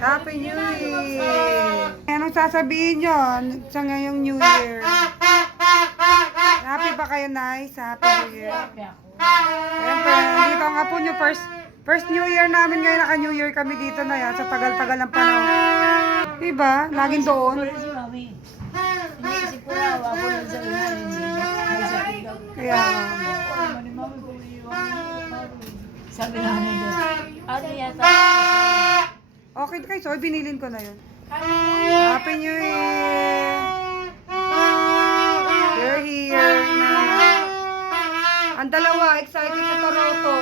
Happy New Year! Anong sasabihin nyo sa ngayong New Year? Happy ba kayo, Nay, sa Happy New Year? Siyempre, dito nga po nyo, first New Year namin ngayon, naka-New Year kami dito na yan, sa tagal-tagal ng panahon. Diba? Laging doon. Iniisip ko na, ako yung sabi na, may sakit daw. Kaya, Sabi na nila, ano yata? okay kayo, so binilin ko na yun. Happy New Year! You're here na. Ang dalawa, excited sa Toronto.